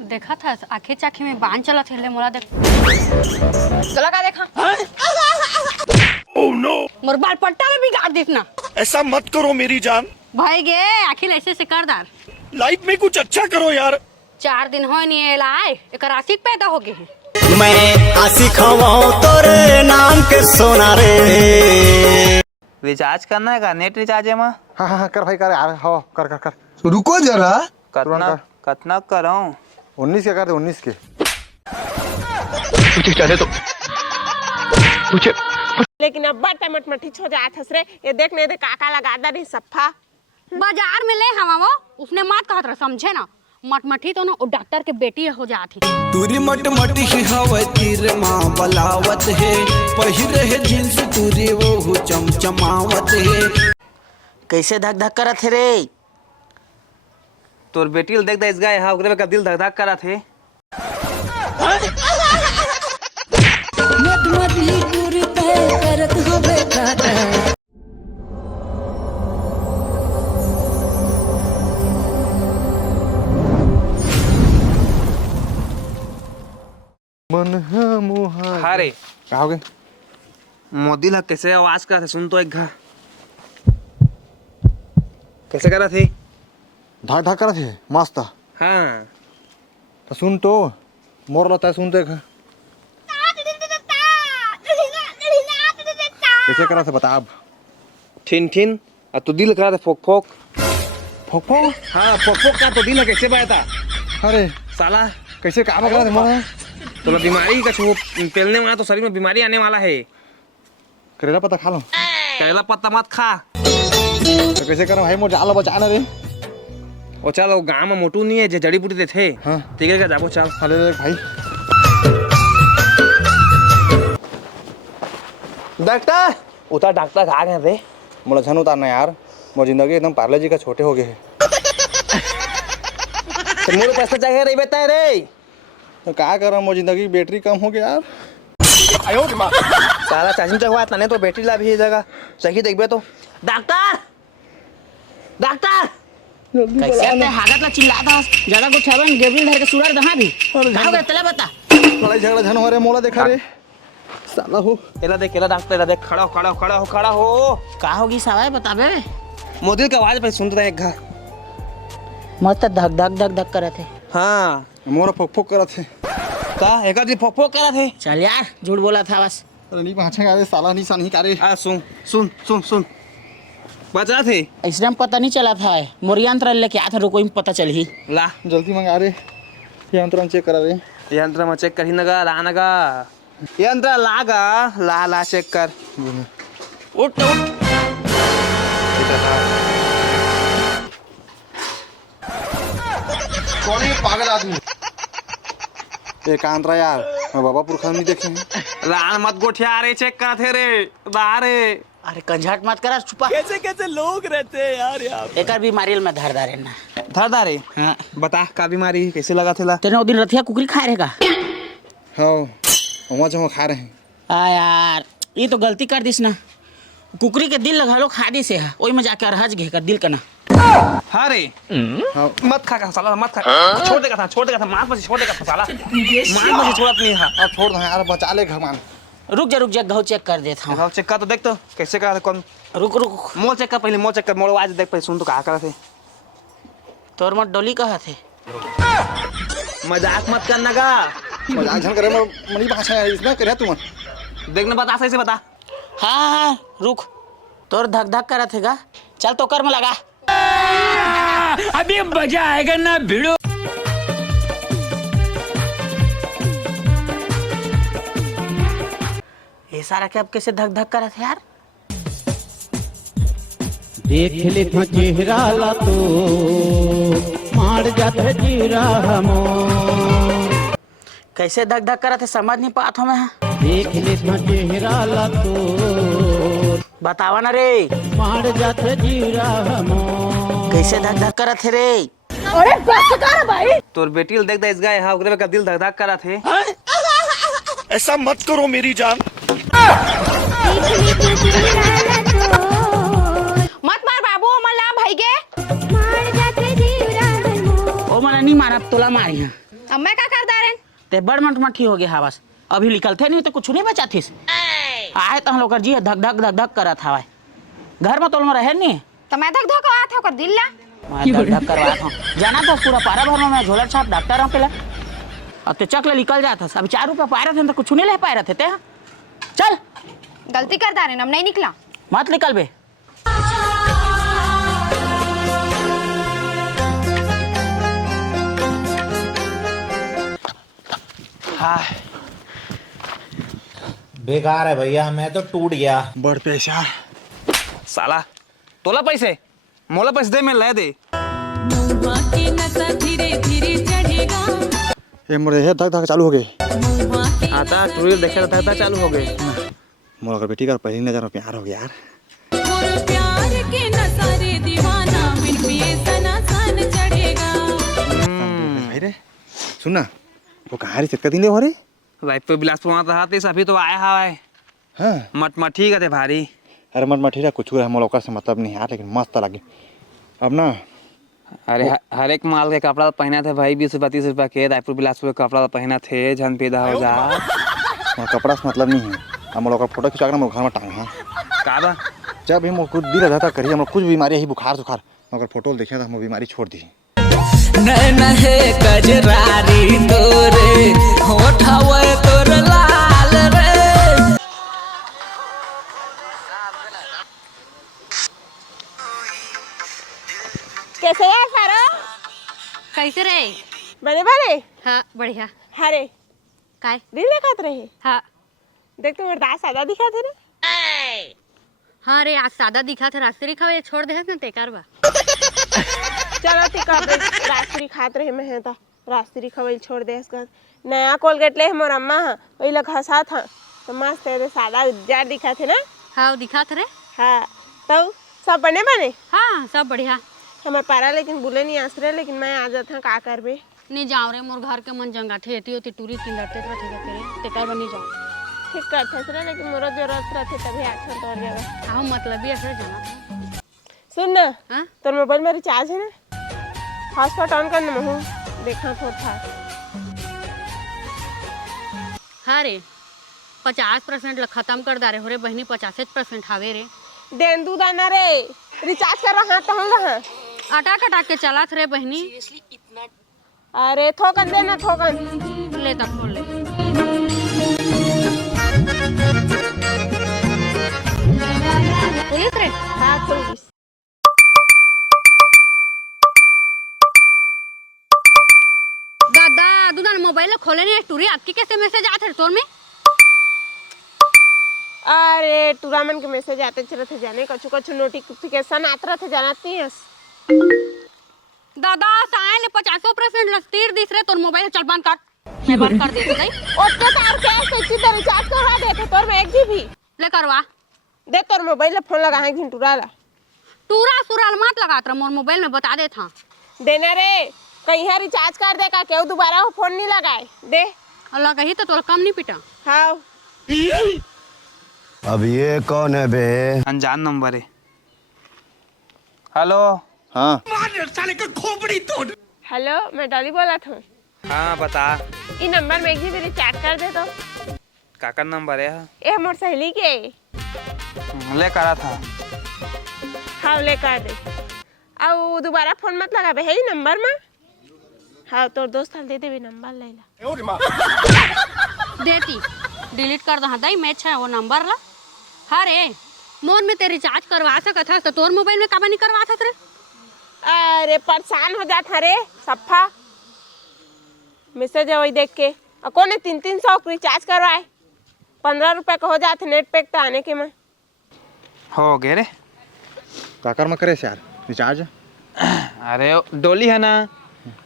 देखा था आखे चाखे में बांध चला थे मोला देख चला का देखा ओह नो मोर बाल पट्टा में बिगाड़ दिखना। ऐसा मत करो मेरी जान। भाई गे आखिर ऐसे से कर दार लाइफ में कुछ अच्छा करो यार। 4 दिन हो नहीं एला आए एक आशिक पैदा हो गए हैं। मैं आशिक हूँ तोरे नाम के सोना रे। रिचार्ज करना है का नेट रिचार्ज है माँ। हाँ कर भाई कर यार। हाँ कर तो रुको जरा कतना कराऊं 19 के कर दे 19 के। तुझे चले तो तुझे लेकिन अब बट मटमटी हो जात हस रे। ये देख ने दे काका लगा दा रे सफा बाजार में ले हवा वो उसने मात कहत रहा समझे ना मटमठी तो ना वो डॉक्टर के बेटी हो जाती। तुरी मटमटी ही हवा तीर माँ बलावत है पहिरे है जींस तुरी वो चमचमावत है। कैसे धक धक करत है रे। तोर बेटी देख दे इस गाय हाँ ओकरे का दिल धक धक करा थे। मन है मुहा हारे क्या हो गए। मोदी ला कैसे आवाज करा थे सुन तो एक घा कैसे करा थे धक धक करत है मस्त। हाँ तो सुन तो मोर लगता है सुन तो एक कैसे करा थे बता अब। ठिन ठिन और तू दिल करा थे फोक फोक फोक फोक। हाँ फोक फोक का तो दिल कैसे पाया था अरे साला कैसे काम करा थे मोर। तो बीमारी का छो पेलने वाला तो शरीर में बीमारी आने वाला है। करेला पत्ता खा लो। करेला पत्ता मत खा। तो कैसे करा भाई मोर जाला बचाना रे। और चल वो गाँव में मोटू नहीं है जो जड़ी बूटी देते हाँ ठीक है जाबो चल अरे भाई डॉक्टर उतार डॉक्टर आ गए थे। मोला झन उतारना यार मोर जिंदगी एकदम पार्ले जी का छोटे हो गए है। तो मोर पैसा चाहिए रे बेटा रे। तो क्या कर रहा मोर जिंदगी बैटरी कम हो गया यार। सारा चार्जिंग चकवा तने तो बैटरी ला भी जगह सही देखबे तो डॉक्टर डॉक्टर कैसे ते हागत ला चिल्लाता ज्यादा कुछ है बन गेबिल धर के सुरार दहा भी कहां गए तले बता। लड़ाई झगड़ा झन हो रे मोला देखा रे साला हो। एला देख डॉक्टर देख खड़ा हो का होगी सवाय बताबे। मोदी का आवाज पे सुनते हैं एक घर मत धक धक धक धक करत है। हाँ मोरा फोक फोक करत है। का एक आदमी फोक फोक करा थे। चल यार झूठ बोला था बस। अरे नहीं पहुंचेगा रे साला निशान नहीं करे। आ सुन सुन सुन सुन बचा थे इसमें पता नहीं चला था मोर यंत्र लेके आया था रुको ही पता चल ही ला जल्दी मंगा रे यंत्र चेक करा रे। यंत्र में चेक कर ही नगा लानगा यंत्र लागा ला ला चेक कर उठ उठ कौन है पागल आदमी। एक आंतरा यार मैं बाबा पुरखा नहीं देखे लान मत गोठिया रे चेक कर थे रे बारे। अरे कंझाट मत करा छुपा। कैसे कैसे लोग रहते हैं यार यहाँ। एक बीमारी में धर दारे ना धरदा रे हाँ बता का बीमारी कैसे लगा थे तेरे वो दिन रथिया कुकरी खाए रहेगा। हाँ वहाँ जहाँ खा रहे हैं। आ यार ये तो गलती कर दिस ना कुकरी के दिल लगा लो खा दी से है वही में जाकर हज गए कर दिल का ना। हाँ रे हाँ मत खा का साला मत खा छोड़ देगा था मार छोड़ देगा था साला मार छोड़त नहीं था। अब छोड़ दो यार बचा ले भगवान। रुक जा घाव चेक कर देता हूँ। हाँ चेक कर तो देख तो कैसे करा था कौन रुक रुक मोल चेक कर पहले मोल चेक कर मोल आवाज देख पहले सुन तो कहा करा थे। तोर मत डोली कहा थे मजाक मत करना का मजाक झन करे मनी भाषा है इसमें करे तुम देखना बता सही से बता। हाँ रुक तोर धक धक करा थे गा चल तो कर में लगा अभी मजा आएगा ना भिड़ो। ये सारा क्या अब कैसे धक धक करा थे यार। देख ले था चेहरा ला तो मार जाते जीरा हमो। कैसे धक धक करा थे समझ नहीं पाता मैं। देख ले था चेहरा ला तो बतावा ना रे मार जाते जीरा हमो। कैसे धक धक करा थे रे। अरे बस कर भाई तोर बेटी देख दे इस गाय हाँ ओकरे का दिल धक धक करा थे। ऐसा मत करो मेरी जान। मत मार बाबू मला भाई गे ओ मना नहीं मारा तोला मारी है अब मैं क्या कर दारेन? ते बड़ मटमठी हो गया हवास अभी निकलते नहीं तो कुछ नहीं बचा थी आए तो हम लोग जी धक धक धक धक करत हवा घर में तो लोग रहे नहीं तो मैं धक धक आत हो कर दिल ला। मैं धक धक करवात हूँ जाना था पूरा पारा भर में मैं झोला छाप डॉक्टर हूँ पहले अब तो चक ले निकल जाता अभी 4 रुपया पाए रहे थे तो कुछ नहीं ले पाए रहे थे चल गलती कर दारेन, अब नहीं निकला। मत निकल बे बेकार है भैया मैं तो टूट गया बड़ पैसा साला तोला पैसे मोला पैसे दे मैं ले दे ये मोरे हे धक धक चालू हो गए आता टूरिस्ट देखे था चालू हो गए मोर अगर बेटी का पहली नजर में प्यार हो गया यार भाई रे सुन ना वो कहाँ रही चक्कर दिन हो रे रायपुर बिलासपुर वहाँ रहा थे अभी तो आया हवा है हाँ मटमठी का थे भारी अरे मत ठीक है कुछ हम लोग से मतलब नहीं यार लेकिन मस्त लगे अब ना अरे हर एक माल के कपड़ा पहना थे भाई 20 रुपया 30 रुपया के रायपुर बिलासपुर के कपड़ा पहना थे झन पैदा हो जा कपड़ा से मतलब नहीं है हम लोग का फोटो खिंचा कर हम लोग घर में टांगा का बा जब हम कुछ दिल रहता करिए हम कुछ बीमारी है बुखार सुखार अगर फोटो देखे तो हम बीमारी छोड़ दी नहे कजरारी तोरे होठवे तोर लाल रे कैसे है सारा? कैसे रे? बड़े बड़े हाँ बढ़िया। हरे काय? दिल देखत रहे। हाँ देख तुम दास सादा दिखा थे ना। हाँ रे आज सादा दिखा था रास्ते खावे छोड़ दे ना तेकार बा। चलो टिका रास्त्री खात रहे मैं तो रास्त्री खवल छोड़ दे इसका नया कोलगेट ले मोर अम्मा वही लग हंसा था तो मस्त तेरे सादा उज्जर दिखा थे ना। हाँ वो दिखा था रे। हाँ तो सब बने बने हाँ सब बढ़िया। हमार पारा लेकिन बुले नहीं आस रहे लेकिन मैं आ जाता का करबे नहीं जाओ रे मोर घर के मन जंगा थे एती होती टूरी तीन लड़ते रहे तेरे तेकार बनी जाओ ठीक करते रहे लेकिन मोर जरूरत रहती तभी अच्छा तो जगह आओ मतलब ही ऐसे जाना। सुन ना हाँ तोर मोबाइल में रिचार्ज है ना हॉटस्पॉट ऑन करना महू देखा थोड़ा था। हाँ रे 50% खत्म कर दारे हो रे बहनी 50% हावे रे देन दूध आना रे रिचार्ज कर रहा तो हम रहा अटा कटा के चला रे बहनी। अरे थोकन देना थोकन ले तक खोल ले पुलिस रे। हाँ पुलिस दादा दूधा मोबाइल खोले नहीं टूरी आपकी कैसे मैसेज आते तोर में? अरे टूर्नामेंट के मैसेज आते चलते जाने कछु कछु नोटिफिकेशन आते रहते जानती है। दादा साए ले 50% लस्तीर दिस रे तोर मोबाइल चल बंद कर मैं बंद कर देती गई ओते तार के कैसे तो रिचार्ज करवा देते तोर में 1 GB ले करवा दे तोर मोबाइल ले फोन लगा है घिंटूरा ला टूरा सुराल मत लगात रे मोर मोबाइल में बता दे था देना रे कहीं है रिचार्ज कर दे का केहू दोबारा वो फोन नहीं लगाए दे अल्लाह कही तो तोर कम नहीं पिटा। हाँ अब ये कौन है बे अनजान नंबर है हेलो हाँ हेलो मैं डॉली बोला था। हाँ बता ये नंबर में 1 GB रिचार्ज कर दे तो काका नंबर है ये हमार सहेली के ले करा था हाँ ले कर दे और दोबारा फोन मत लगा है नंबर में। हाँ तोर दोस्त दे दे भी नंबर ले ला देती डिलीट कर दहा दई मैच है वो नंबर ला। हाँ रे मोन में ते रिचार्ज करवा सकत था तो तोर मोबाइल में काबा नहीं करवा था रे? अरे परेशान हो जाता रे सफा मैसेज है वही देख के और कौन 300 रिचार्ज करवाए 15 रुपए का हो जाते नेट पैक तो आने के में हो गए रे काकर में करे से यार रिचार्ज अरे डोली है ना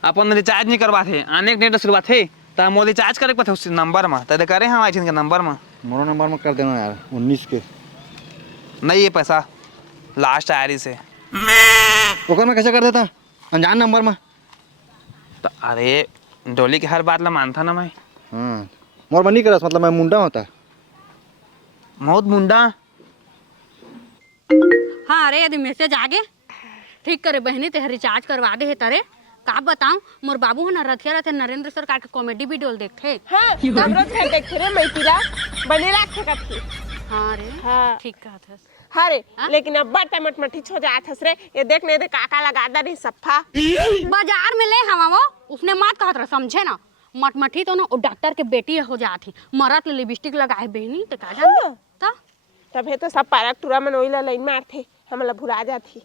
अपन रिचार्ज नहीं करवाते आने के नेट शुरुआत है तो मोदी रिचार्ज करे पथे उस नंबर में तो करे हम आई के नंबर में मोरो नंबर में कर देना यार 19 के नहीं ये पैसा लास्ट आयरी से ओकर में कैसे कर देता अनजान नंबर में तो अरे डोली के हर बात ला मानता ना मैं हाँ मोर बनी करस मतलब मैं मुंडा होता बहुत मुंडा हाँ अरे यदि मैसेज आगे ठीक करे बहनी ते रिचार्ज करवा दे है तारे का बताऊं मोर बाबू है ना रथिया रथे नरेंद्र सरकार के कॉमेडी वीडियो देखथे। हाँ हमरो थे देखथे रे मैतिला बने रखे कथी। हाँ रे हाँ ठीक कहत हस। हाँ रे लेकिन अब बड़ टमटमटी हो जात हस रे। ये देख ने दे काका लगा दा रे सफा बाजार में ले हवा वो उसने मात कहत रहा समझे ना मटमठी तो ना वो डॉक्टर के बेटी हो जाती मरत ले लिपस्टिक लगाए बहनी तो का जान ता तब तो सब पारक टूरा मन ओइला लाइन मारथे हमला भुला जाती।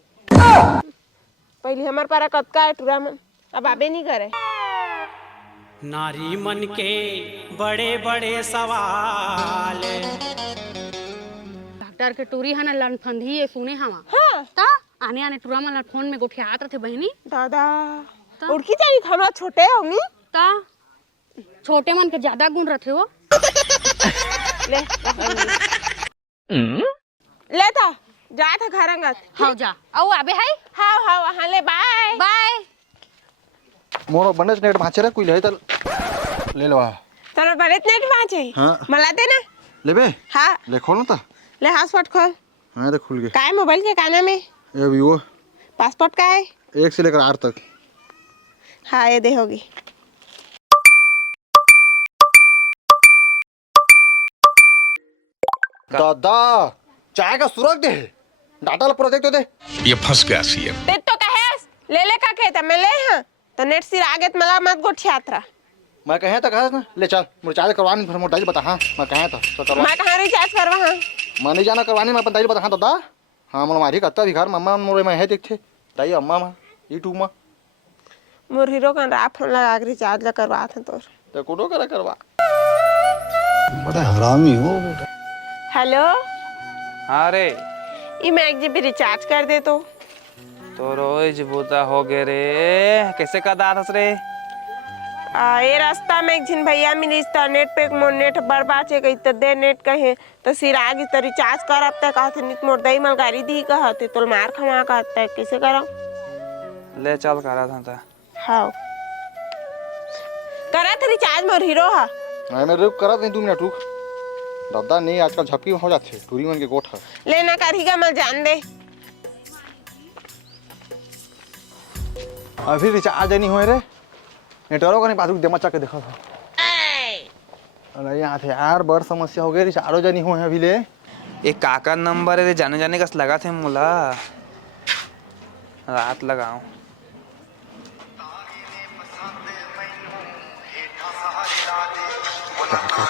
पहले हमार पारा कतका है टूरा मन अब आबे नहीं करे। नारी मन के बड़े बड़े सवाल। डॉक्टर के टूरी है ना लनफंदी ये सुने हवा हाँ ता आने आने टूरा मन फोन में गोठियात रथे बहनी दादा उड़की जानी हमरा छोटे होंगी ता छोटे मन के ज्यादा गुण रथे वो ले लेता जा था घर अंगत हाँ जा आओ आबे है हाँ हाँ वहाँ ले बाय बाय मोर बंडच नेट भाचे रे कोई ले त ले लो तोरा बड़े नेट बाचे हाँ मला दे ना लेबे हाँ ले खोल ना त ले हॉटस्पॉट खोल। हां तो खुल गए का है मोबाइल के काना में ये वीवो पासपोर्ट का है 1 से लेकर 8 तक। हाँ ये दे होगी। दादा चाय का सुरख दे डाटा ला प्रोजेक्ट दे ये फंस गया सीएम। ते तो कहेस ले का कहता मैं ले हां तो नेट सिर आगे मला मत गोठियात्रा मैं कहे तो कहे ना ले चल मुझे चाय करवानी फिर मोटाइल बता। हाँ मैं कहे तो करवा मैं कहां रिचार्ज करवा हां मैं नहीं जाना करवानी मैं बताइल बता। हाँ दादा हाँ मोर मारी कत्ता भी घर मम्मा मोरे में है देखथे दाई अम्मा मा यूट्यूब मा मोर हीरो का रा फोन लगा के रिचार्ज ला करवा था तोर तो कोडो करा करवा बड़ा हरामी हो बेटा। हेलो हाँ रे ये मैं 1 GB रिचार्ज कर दे तो रोज बूता हो गए रे कैसे का दात रे ये रास्ता में एक झिन भैया मिलिस त नेट पे मोर नेट बर्बाद है कही त दे नेट कहे तो सिर आगे तो रिचार्ज कर अब तक कहते नित मोर दई मल गाड़ी दी कहते तो मार खमा कहता कैसे करा ले चल करा था हाँ करा था रिचार्ज मोर हीरो हा मैं रुक करा नहीं 2 मिनट रुक दादा नहीं आजकल झपकी हो जाते टूरी मन के गोठ है लेना करीगा मल जान दे अभी रिचार्ज नहीं हुए रे नेटवर्क का नहीं पास दे मचा के देखा था अरे यहाँ थे यार बड़ समस्या हो गई रिचार्ज नहीं हुए हैं अभी ले एक काका नंबर है जाने जाने का लगा थे मुला रात लगाऊं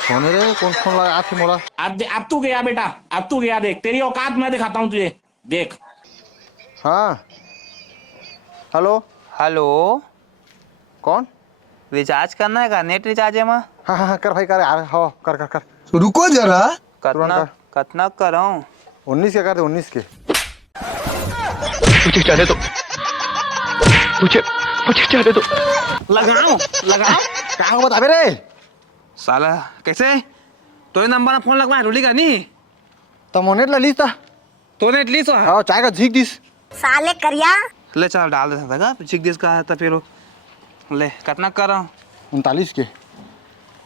फोन रे कौन फोन लगा थे मोला अब तू गया बेटा अब तू गया देख तेरी औकात मैं दिखाता हूँ तुझे देख। हाँ हेलो हेलो कौन रिचार्ज करना है का नेट रिचार्ज है माँ हाँ हाँ कर भाई कर यार हाँ कर कर कर रुको जरा कतना कतना कराऊं 19 के कर दे 19 के मुझे जाने दो मुझे जाने दो। लगाओ लगाओ कहाँ बता रे साला कैसे तो नंबर में फोन लगवा रोली का नहीं तो मोनेट ला लीस था तो नेट ली तो हाँ चाय का झीक दिस साले करिया ले चल डाल दे सकता का चिक दिस का है तो फिर ले कितना कर रहा हूँ 39 के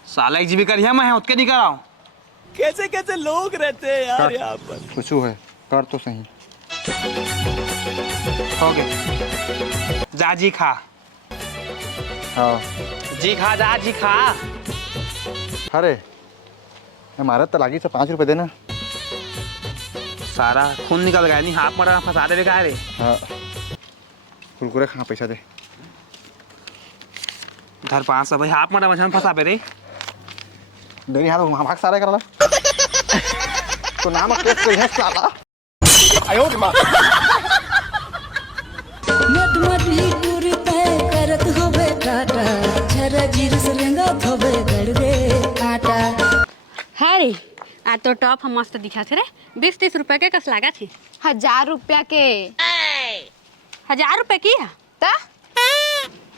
साला 1 GB करिया मैं उतके नहीं कर रहा हूँ कैसे कैसे लोग रहते हैं यार यहाँ पर। कुछ है कर तो सही हो गया जा जी खा हाँ जी खा जा जी खा अरे हमारा तो लागी से 5 रुपए देना सारा खून निकल गया नहीं हाथ मरा फंसा दे का रे हाँ कुरकुरे खा पैसा दे धर 500 भाई हाथ मरा मछन फंसा पे रे देरी हाथ वहाँ भाग सारे कर ला तो नाम केस कोई है साला आयो मां मधुमती पूरी तय करत होबे टाटा झरा जीर सलेंगा धोबे गड़ दे काटा। हारे आ तो टॉप हम मस्त दिखा थे रे 20-30 रुपए के कस लागा थी 1000 रुपया के 1000 रुपए की है ता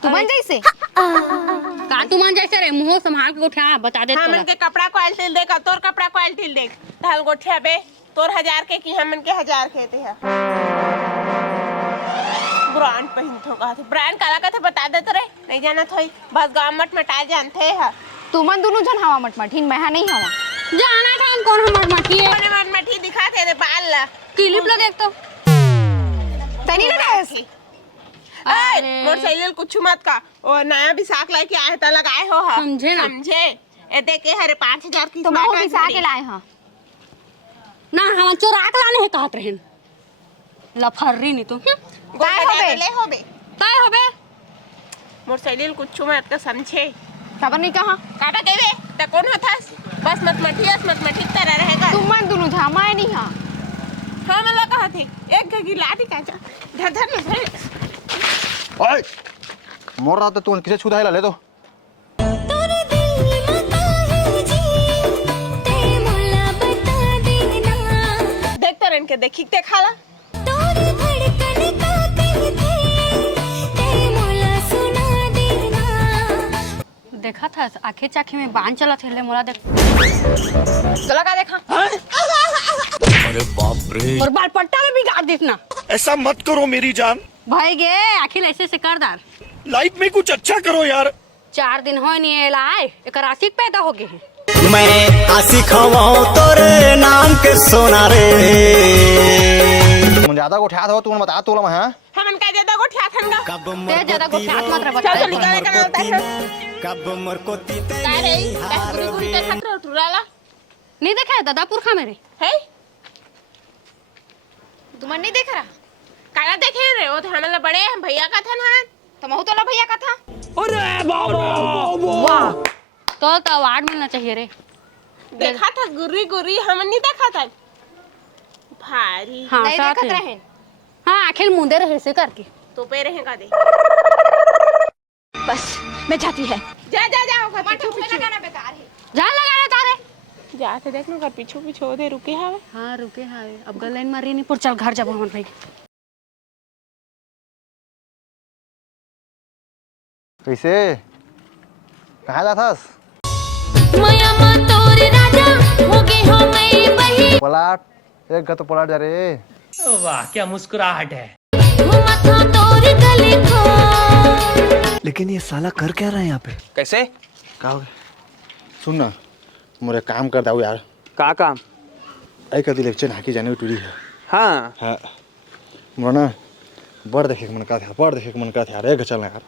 तू बन जैसे का तू मन जैसे रे मुंह संभाल के उठा बता दे हमन के कपड़ा क्वालिटी देख तोर कपड़ा क्वालिटी देख ढाल गोठिया बे तोर 1000 के की हमन के 1000 कहते हैं ब्रांड पहन थो कहते ब्रांड काला कहते बता दे तो रे नहीं जाना थोई बस गांव मट मटा जानते है तू मन दोनों जन हवा मटमठीन मैं नहीं हवा जाना था हम कौन हमर मठी है कोने मट मठी दिखाते दे बाल ला क्लिप ला देख तो तनी ना रस ए मोर सहेली कुछ मत का ओ नया बिसाख लाए के आए त लगाए हो हा समझे ना? समझे ए देखे हरे 5000 की तो मैं बिसा के लाए हाँ ना हम चोरा के लाने है कहत रहन लफर्री नहीं तू काय होबे काय होबे मोर सहेली कुछ मत का समझे खबर नहीं कहा काटा केवे त कौन होथस बस मत तरह रहेगा तुम मन दोनों था मैं नहीं हाँ हां मला कहा थे एक घगी लाठी काचा धर धर ओए मोर रहा तो तू किसे छुदाइला ले तो देख तरन के देखी ते खाला देखा था आखे चाखे में बांध चला थे मोला देख चला का देखा अरे बाप रे और बाल पट्टा में भी गाड़ देना ऐसा मत करो मेरी जान भाई गे आखिर ऐसे से करदार लाइफ में कुछ अच्छा करो यार 4 दिन हो नहीं लाए एक आशिक पैदा हो गए हैं मैं आशिक हूँ तोरे नाम के सोना रे मन ज्यादा को उठा दो तू बता तोला मैं हमन का ज्यादा को ठा थन का ते ज्यादा को ख्यात मत रह चल निकाले का होता है कब मर को काय रे गुरी गुरी ते खतरा उठराला नहीं देखा है दादा पुरखा मेरे है तुम नहीं देख रहा काला देखे रे वो तो हमला बड़े भैया का था ना तो महू तो भैया का था वाह तो अवार्ड मिलना चाहिए रे देखा था गुरी गुरी हमन नहीं देखा था भारी हाँ नहीं साथ देखत है रहे हाँ आखिर मुंदे रहे से करके तो पे रहेगा दे बस मैं जाती है जा जा जा ओकर पीछू पीछू लगाना बेकार है जान लगा तारे जाते देख लो कर पीछू पीछू दे रुके हावे हाँ रुके हाँ अब गल लाइन मारी नहीं पर चल घर जब हमन भाई कैसे कहाँ जाथस पलाट एक गत पलाट जा रे वाह क्या मुस्कुराहट है लेकिन ये साला कर क्या रहा है यहाँ पे कैसे का हो गया सुन ना मोरे काम कर दाऊ यार का काम आई कदी इलेक्शन हाकी जाने की टूरी है हाँ हाँ मोरा ना बड़ देखे के मन का था बड़ देखे के मन का था यार एक चलना यार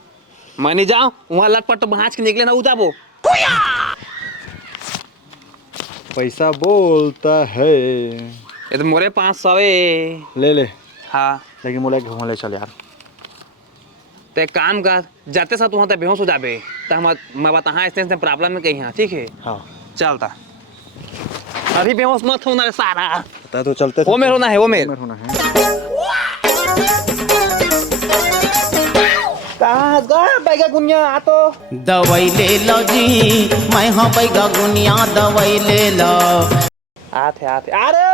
मैं नहीं जाऊँ वहाँ लटपट तो भाँज के निकले ना उताबो पैसा बोलता है ये तो मोरे 500 है ले ले हाँ लेकिन मोला एक घुमा ले चल यार तो एक काम कर जाते साथ वहाँ तक बेहोश हो जाबे तो हम मैं बता हाँ इससे प्रॉब्लम में कहीं हाँ ठीक है हाँ चलता अभी बेहोश मत होना रे सारा पता तो चलते वो मेरे होना है वो मेरे होना है कहाँ गया बैगा गुनिया आ तो दवाई ले लो जी मैं हाँ पैगा गुनिया दवाई ले लो आते अरे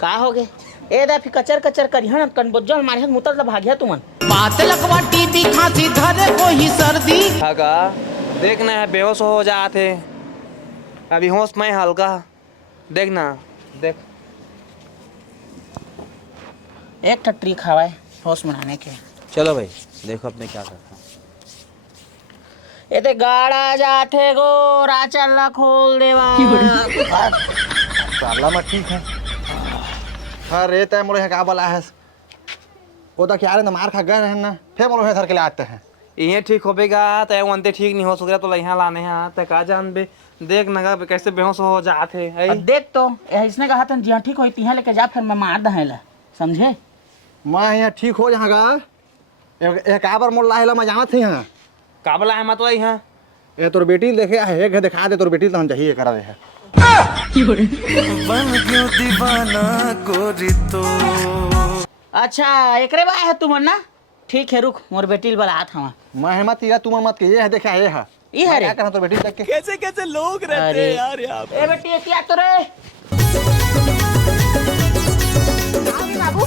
का हो गए ए दा फिर कचर कचर करी हन कन बज्जल मारे मुतर ला भागिया तुमन बात लगवा टीबी खांसी धरे को ही सर्दी का देखना है बेहोश हो जाते अभी होश में हल्का देखना देख एक टट्री खावाए होश मनाने के चलो भाई देखो अब मैं क्या करता हूँ ए ते गाड़ा जाथे गो राचल खोल देवा साला में ठीक है हाँ रे तय मोले का बोला है वो तो क्या रे ना मार खा गए हैं ना फिर मोले धर के ले आते हैं ये ठीक हो बेगा तो वनते ठीक नहीं हो सक तो यहाँ लाने हैं तो का जान बे देख नगा कैसे बेहोश हो जाते है देख तो इसने कहा था जी ठीक होती है लेके जा फिर मैं मार दहेला समझे मैं यहाँ ठीक हो यहाँ का एक आबर मोल लाहेला मैं जानत थी यहाँ काबला है मतलब यहाँ ये तोर बेटी देखे है एक दिखा दे तोर बेटी तो हम चाहिए करा दे है अच्छा एकरे बा है तुम ना ठीक है रुक मोर बेटी वाला हाथ हवा मैं मत या तुम मत के ये है देखा ये है ये है रे क्या करना तोर बेटी देख के कैसे कैसे लोग रहते हैं यार यहाँ ए बेटी क्या तो रे बाबू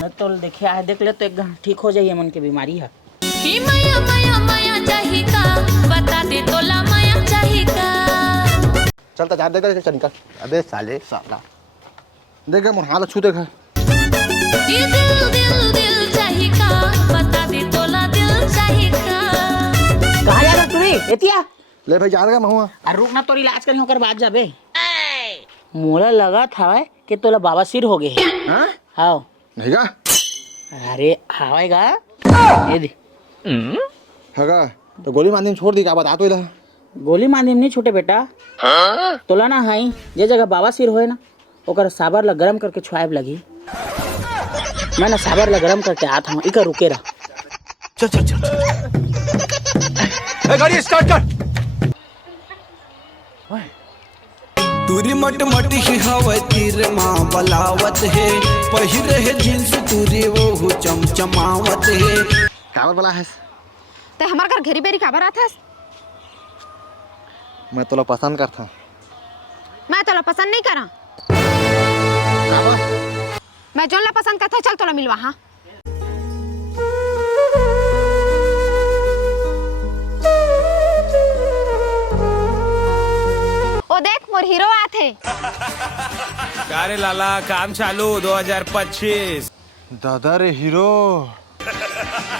मैं तो देखे है देख ले तो एक ठीक हो जाइए मन की बीमारी है ही माया माया माया चाही का बता दे तोला माया चाही का चलता जा देख चल निकल अबे साले साला देख मोर हाल छू देख ये दिल दिल दिल चाही का बता दे तोला दिल चाही का कहाँ जा रहा तू रे एतिया ले भाई जा रहा मैं हुआ अरे रुक ना तोरी इलाज करी होकर बाद जाबे मोला लगा था कि तोला बाबा सिर हो गए हां हाँ नहीं का अरे हावेगा ये दे हगा तो गोली मारने में छोड़ दी का बता तो इला गोली मारने में नहीं छूटे बेटा तोला ना हाई जे जगह बाबा सिर होए ना ओकर साबर ला गरम करके छुआब लगी मैं ना साबर ला गरम करके आता हूँ इका रुके रहा चल चल चल गाड़ी स्टार्ट कर तुरी मट मटी ही हवे तीर माँ बलावत है पहिरे है जींस तुरी वो चमचमावत है काबर बोला है ते हमार घर घेरी बेरी काबर आथस? मैं तोला पसंद करता मैं तोला पसंद नहीं करा। मैं जोन ला पसंद करता चल तोला मिलवा। हाँ ओ देख मोर हीरो आथे। अरे लाला काम चालू 2025 दादा रे हीरो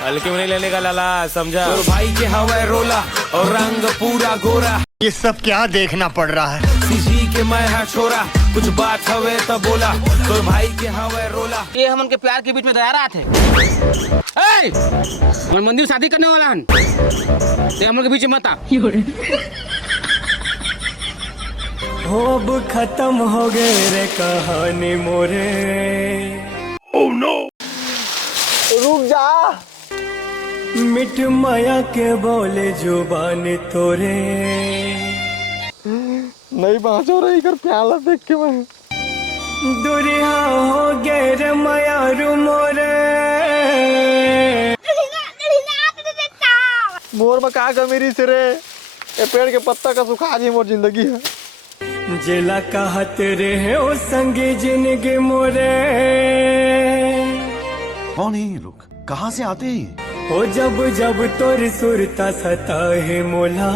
हल्के में नहीं लेने का लाला समझा। और भाई के हवा रोला और रंग पूरा गोरा ये सब क्या देखना पड़ रहा है सीजी के मैं है छोरा कुछ बात हवे तब बोला तो भाई के हवा रोला। ये हमन के प्यार के बीच में दया रहा थे मन मंदिर शादी करने वाला हन ते हमन के बीच में मत आ अब खत्म हो गए रे कहानी मोरे ओह नो रुक जा मिठ माया के बोले जुबान तोरे नहीं बाँचो रही कर प्याला देख के मैं दुरिया हो गए रे माया रू मोरे मोर में का मेरी से रे ये पेड़ के पत्ता का सुखा जी मोर जिंदगी है जिला कहत रहे ओ संगी जिंदगी मोरे कौन है ये लोग कहाँ से आते हैं हो जब जब तोर सुरता सता है मोला